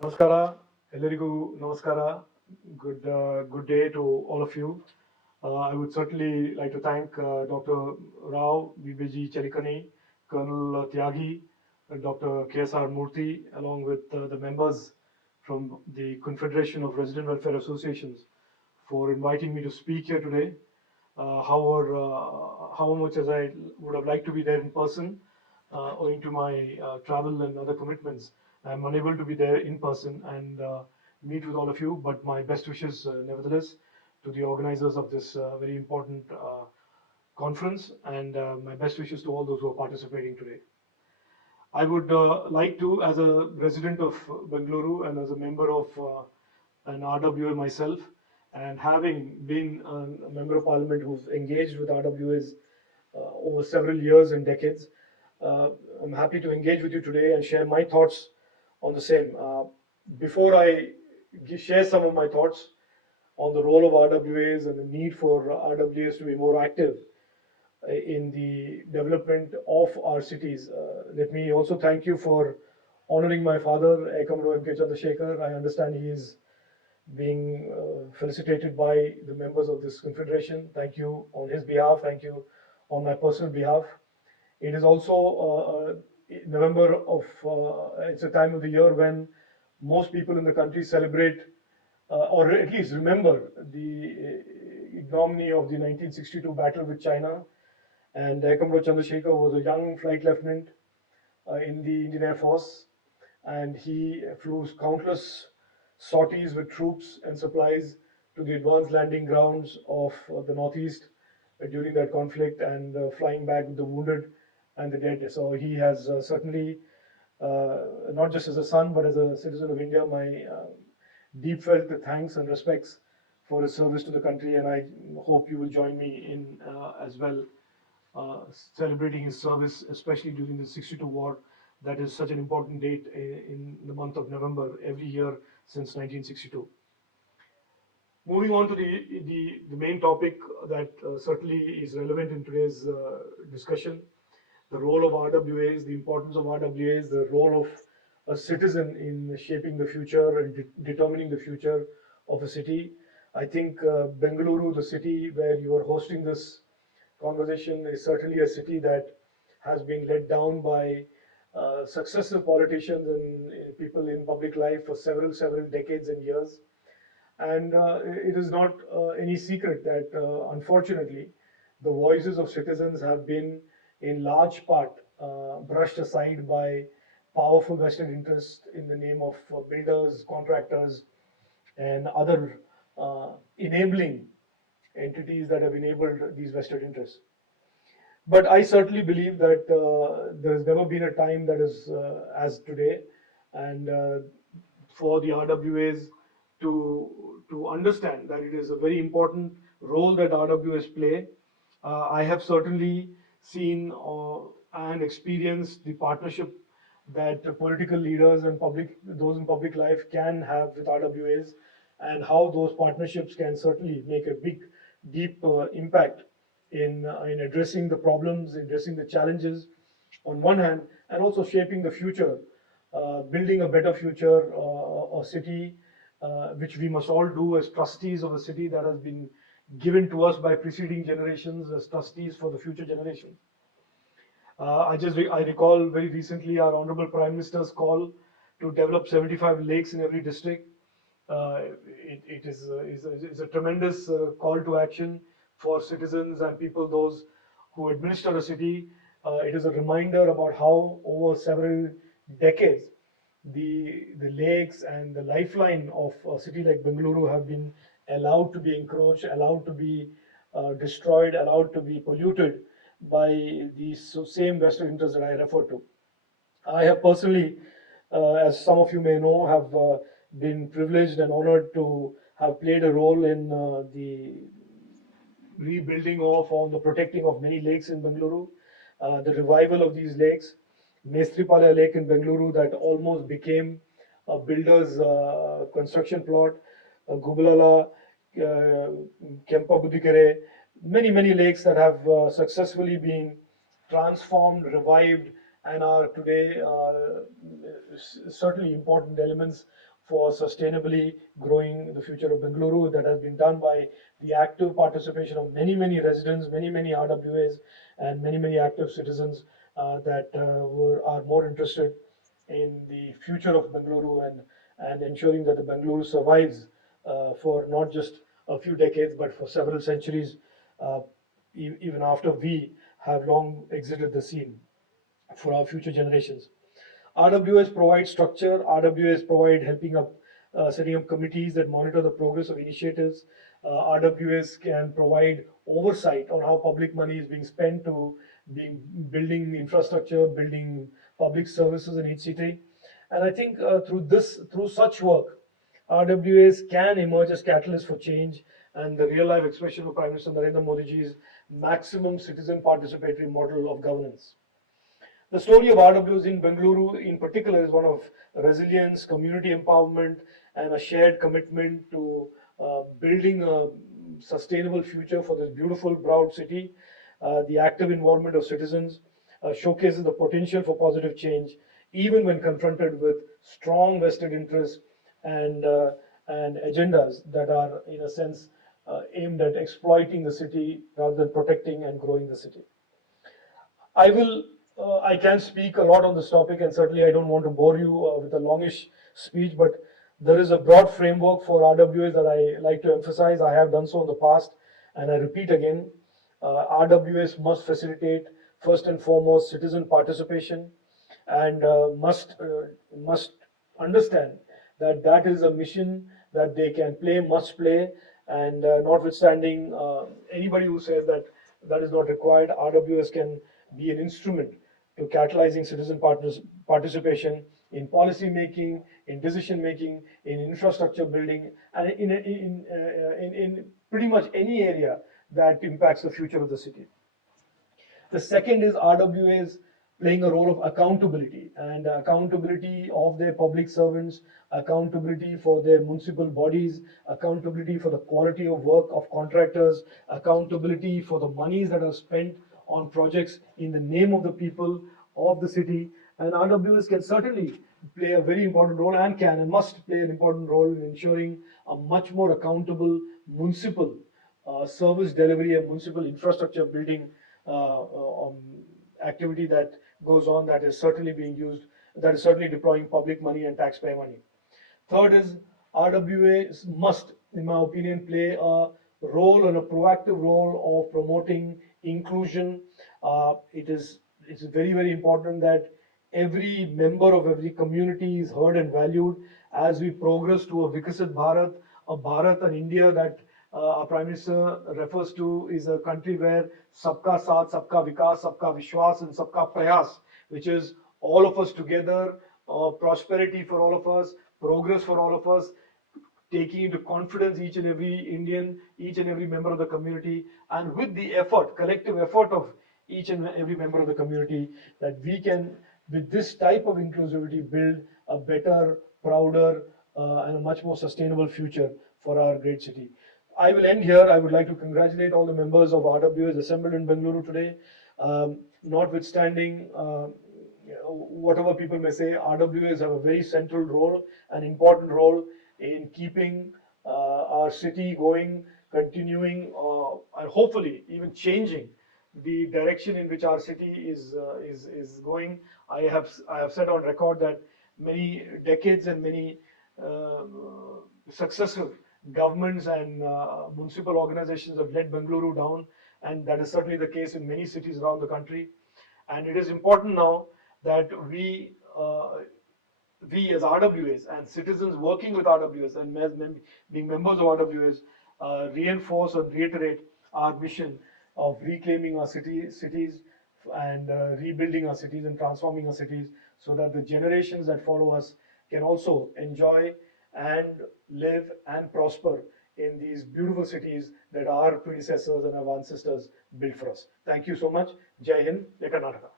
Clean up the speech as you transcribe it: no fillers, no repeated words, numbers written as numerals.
Namaskara, Ellarigu Namaskara. Good day to all of you. I would certainly like to thank Dr. Rao BBG Chelikani, Colonel Tyagi, Dr. KSR Murthy, along with the members from the Confederation of Resident Welfare Associations for inviting me to speak here today. How much as I would have liked to be there in person, owing to my travel and other commitments, I'm unable to be there in person and meet with all of you. But my best wishes, nevertheless, to the organizers of this very important conference, and my best wishes to all those who are participating today. I would like to, as a resident of Bengaluru and as a member of an RWA myself, and having been a member of parliament who's engaged with RWAs over several years and decades, I'm happy to engage with you today and share my thoughts on the same. Before I share some of my thoughts on the role of RWAs and the need for RWAs to be more active in the development of our cities. Let me also thank you for honoring my father, Commodore M.K. Chandrasekhar. I understand he is being felicitated by the members of this confederation. Thank you on his behalf. Thank you on my personal behalf. It is also November of, it's a time of the year when most people in the country celebrate or at least remember the ignominy of the 1962 battle with China. And Commodore Chandrasekhar was a young flight lieutenant in the Indian Air Force, and he flew countless sorties with troops and supplies to the advanced landing grounds of the Northeast during that conflict, and flying back with the wounded and the dead. So he has certainly, not just as a son, but as a citizen of India, my deep felt thanks and respects for his service to the country, and I hope you will join me in as well celebrating his service, especially during the 62 war. That is such an important date in the month of November every year since 1962. Moving on to the main topic that certainly is relevant in today's discussion, the role of RWAs, the importance of RWAs, the role of a citizen in shaping the future and determining the future of a city. I think Bengaluru, the city where you are hosting this conversation, is certainly a city that has been led down by successive politicians and people in public life for several decades and years. And it is not any secret that, unfortunately, the voices of citizens have been, in large part, brushed aside by powerful vested interests in the name of builders, contractors, and other enabling entities that have enabled these vested interests. But I certainly believe that there has never been a time that is as today, and for the RWAs to understand that it is a very important role that RWAs play. I have certainly seen and experienced the partnership that political leaders and those in public life can have with RWAs, and how those partnerships can certainly make a big, deep impact in addressing the problems, addressing the challenges on one hand, and also shaping the future, building a better future, a city which we must all do as trustees of a city that has been given to us by preceding generations as trustees for the future generation. I recall very recently our Honorable Prime Minister's call to develop 75 lakes in every district. It is a tremendous call to action for citizens and people, those who administer a city. It is a reminder about how over several decades the lakes and the lifeline of a city like Bengaluru have been allowed to be encroached, allowed to be destroyed, allowed to be polluted by these same vested interests that I referred to. I have personally, as some of you may know, have been privileged and honored to have played a role in the rebuilding of or the protecting of many lakes in Bengaluru, the revival of these lakes. Mestripalya Lake in Bengaluru that almost became a builder's construction plot, Gubalala, Kempa Budikere, many lakes that have successfully been transformed, revived, and are today certainly important elements for sustainably growing the future of Bengaluru. That has been done by the active participation of many residents, many RWAs, and many active citizens that are more interested in the future of Bengaluru and ensuring that the Bengaluru survives for not just a few decades but for several centuries, uh, even after we have long exited the scene, for our future generations. RWS provide structure. RWS provide helping up, setting up committees that monitor the progress of initiatives. RWS can provide oversight on how public money is being spent to being building infrastructure, building public services in each city. And I think through such work, RWAs can emerge as catalysts for change and the real life expression of Prime Minister Narendra Modi ji's maximum citizen participatory model of governance. The story of RWs in Bengaluru, in particular, is one of resilience, community empowerment, and a shared commitment to building a sustainable future for this beautiful, proud city. The active involvement of citizens showcases the potential for positive change, even when confronted with strong vested interests and agendas that are, in a sense, aimed at exploiting the city rather than protecting and growing the city. I will. I can speak a lot on this topic, and certainly I don't want to bore you with a longish speech. But there is a broad framework for RWAs that I like to emphasize. I have done so in the past, and I repeat again: RWAs must facilitate first and foremost citizen participation, and must understand that that is a mission that they can play, must play, and notwithstanding anybody who says that that is not required, RWS can be an instrument to catalyzing citizen participation in policy making, in decision making, in infrastructure building, and in pretty much any area that impacts the future of the city. The second is RWAs playing a role of accountability, and accountability of their public servants, accountability for their municipal bodies, accountability for the quality of work of contractors, accountability for the monies that are spent on projects in the name of the people of the city. And RWAs can certainly play a very important role, and can and must play an important role in ensuring a much more accountable municipal service delivery and municipal infrastructure building activity that goes on, that is certainly being used, that is certainly deploying public money and taxpayer money. Third is RWAs must, in my opinion, play a role and a proactive role of promoting inclusion. It's very important that every member of every community is heard and valued as we progress to a Vikasit Bharat, a Bharat and India that our Prime Minister refers to is a country where Sabka Saath, Sabka Vikas, Sabka Vishwas, and Sabka Prayas, which is all of us together, prosperity for all of us, progress for all of us, taking into confidence each and every Indian, each and every member of the community, and with the effort, collective effort of each and every member of the community, that we can, with this type of inclusivity, build a better, prouder, and a much more sustainable future for our great city. I will end here. I would like to congratulate all the members of RWAs assembled in Bengaluru today. Notwithstanding whatever people may say, RWAs have a very central role, an important role in keeping our city going, continuing, and hopefully even changing the direction in which our city is going. I have said on record that many decades and many successive governments and municipal organizations have let Bengaluru down, and that is certainly the case in many cities around the country. And it is important now that we as RWAs and citizens working with RWAs and being members of RWAs reinforce and reiterate our mission of reclaiming our cities and rebuilding our cities and transforming our cities, so that the generations that follow us can also enjoy and live and prosper in these beautiful cities that our predecessors and our ancestors built for us. Thank you so much. Jai Hind, Jai Karnataka.